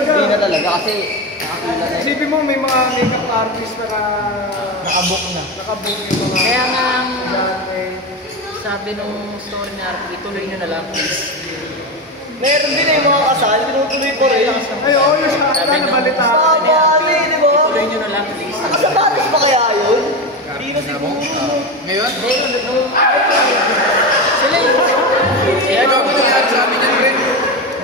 Hindi na talaga kasi isipin mo may mga makeup artist na nakabook na. Nakabook yung mga... Kaya nga sabi nung story na ituloy nyo na lang please. Meron din yung mga kasal, tinutuloy ko rin. Ay, oo, yung sa nabalita. Ituloy nyo na lang please. Nakasamatis pa kaya yun? Hindi na siguro. Ngayon? Sila yun. Kaya gawin mo nangyari sa amin yan, Ren.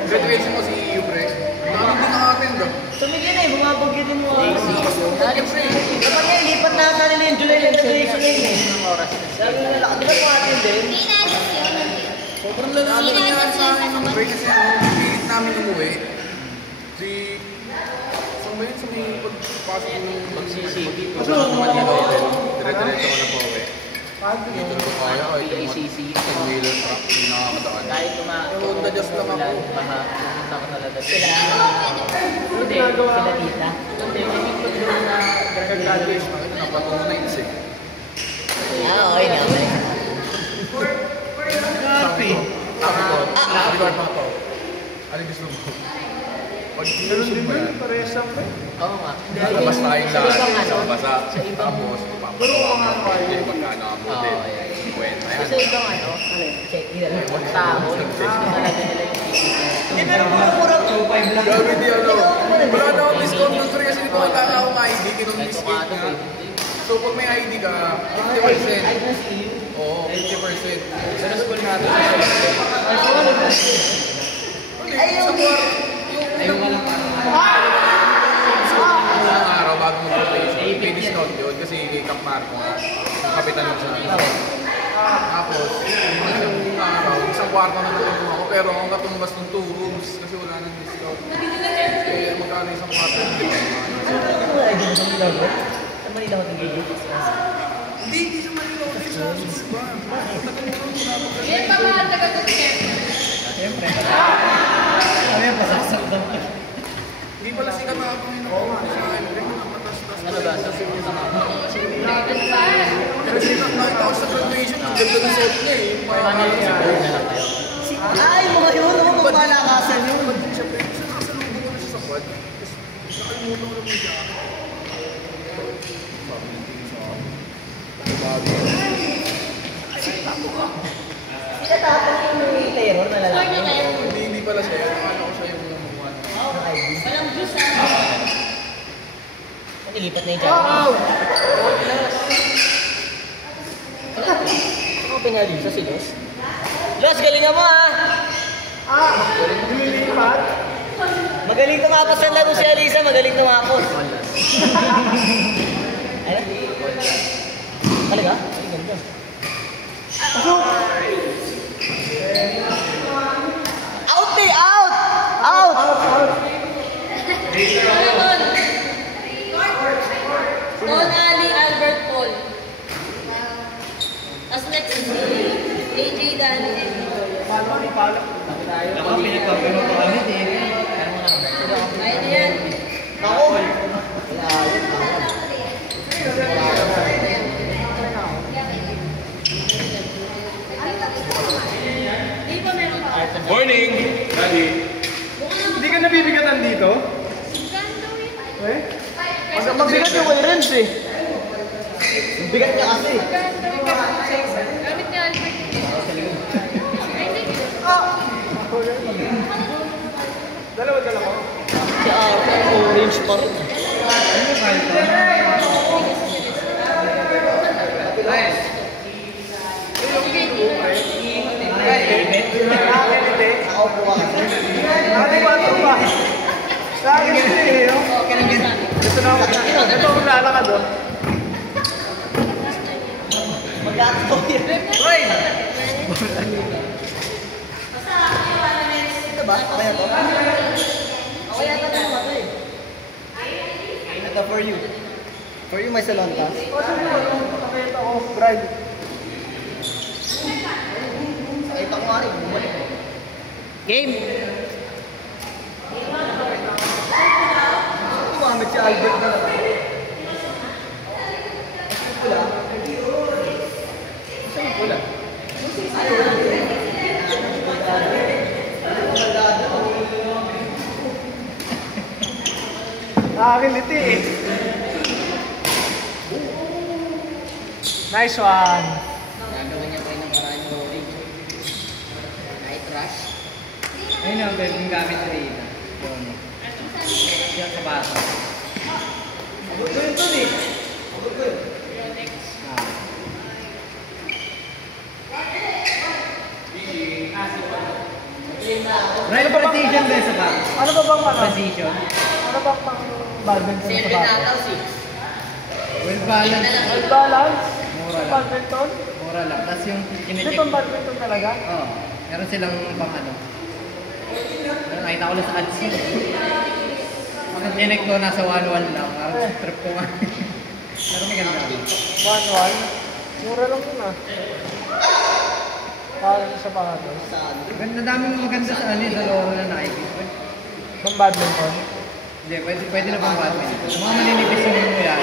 Graduation mo si Yubre. Nakakang din naka-attend ba? Tumigil na eh, bumabagyan mo. Dapat nga, ilipat na nila yung July graduation na yun eh. Sabi nila, di ba kung atin din? Sobrang lalaki nangyari sa amin ng break kasi pilit namin umuwi. Si... Saan ba yun? Sa may pagpasok ng magsisigi. Kasi dire-diretso ko na po uwi. Dito na po kaya kahit yung wheeler truck yung nakakadaan. Kahit Toon na Diyos lang ako. pumunta ko talaga sila. Hindi, sila tita. Hindi, hindi ko doon na Graduation na ito, napatungo na yun siya. Okay na. Happy. Happy ko pa po. Ano gusto mo? Pag Ganun din ba yun? Parehas lang ba? Oo nga. labas tayong lahat. Sa Basa. Tapos, Pero ako nga pa yun. magkano ang buti. Kwenta yan. Sa ibang check nila lang. Tao, talaga nila yung Hindi, pero mura-mura. Gabi di ano. Wala na akong discount ng free kasi dito wala na akong ID. Kinong discount nga. So, pag may ID ka, 50%. Oo, 50%. Sa school natin. Sa kwarto. Yung unang araw bago mag-rotation, may discount yun kasi kay Camp Marco nga, yung kapitan mo sa nila. Tapos, isang araw, isang kwarto na natulong ako, pero ang katumbas ng 2 rooms kasi wala nang discount. Kaya magkano isang kwarto? Hindi sa Manila. Yan pa mga taga-Gutierrez. Siyempre. Ano yung pasasaktan? Hindi pala sikat na ako ngayon. Oo nga. Ano ba? Sa simula na ako. Pero nakita ko sa graduation, ang ganda ng suot niya eh. Yung Ay, mga yun! Ano ba palakasan yun? Siyempre, nakasalubong ko na siya sa quad. Nakalimutan ko naman siya. Sinatapos yung may terror na lalaki. Hindi pala siya. Akala ko siya yung namukuhan. Walang juice ah. Nilipat na yung dyan. Ano pinalisa si Los? Los, galingan mo ah! Lumilipat? Magaling tumapos ang laro si Alisa, magaling tumapos. Ano? Talaga? Ay, ganda. Out eh! Out! Out! Don Ali Albert Paul. Tapos next si AJ Danny. Ako, pinagpapino pa kami, Ayun yan. Ako! Di ba meron pa? Morning! Daddy! Hindi ka nabibigatan dito? Ganda yun. Eh? Mabigat yung kay Renz eh. Bigat niya kasi. Gamit niya Albert. Ay, hindi. Dalawa ko. Si orange pa rin. Ako po kasi. Ate ko ato ba? Sa akin eh, no? Ito na ako. Ito ang lalakad doon. Magkakato yan. Hoy! Ito ba? Kaya to? Ako yata na naman ito eh. Ito for you. For you, may salon ka. Pakita ko, bride. Ito ko nga rin. Bumalik. Game! Tumamit si Albert na. Pula. Saan yung pula? Nakakiliti eh. Nice one. Gagawin niya pa rin ng paraan yung rolling. Night rush. Ayun ang pwedeng gamit rin. Yun. Siya sa bata. Abot ko yun dun eh. Right precision din sa bata. Ano ba bang ano? Precision. Ano bang pang badminton sa bata? Well balanced. Well balance? Mura lang. Badminton? Mura lang. Tapos yung Hindi kinecheck. pang badminton talaga? Oo. Meron silang pang ano. Pero nakita ko lang sa ads yun. Ang kinecheck ko nasa 1-1 lang. Parang trip ko nga. Pero maganda. Manual? Mura lang yun ah. Parang sa bata. Maganda, daming maganda sa ano sa loro na nakikita. Pang badminton? Hindi, pwede na pang badminton. Mga maninipis yung yan.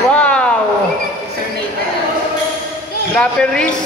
Wow! Draperies?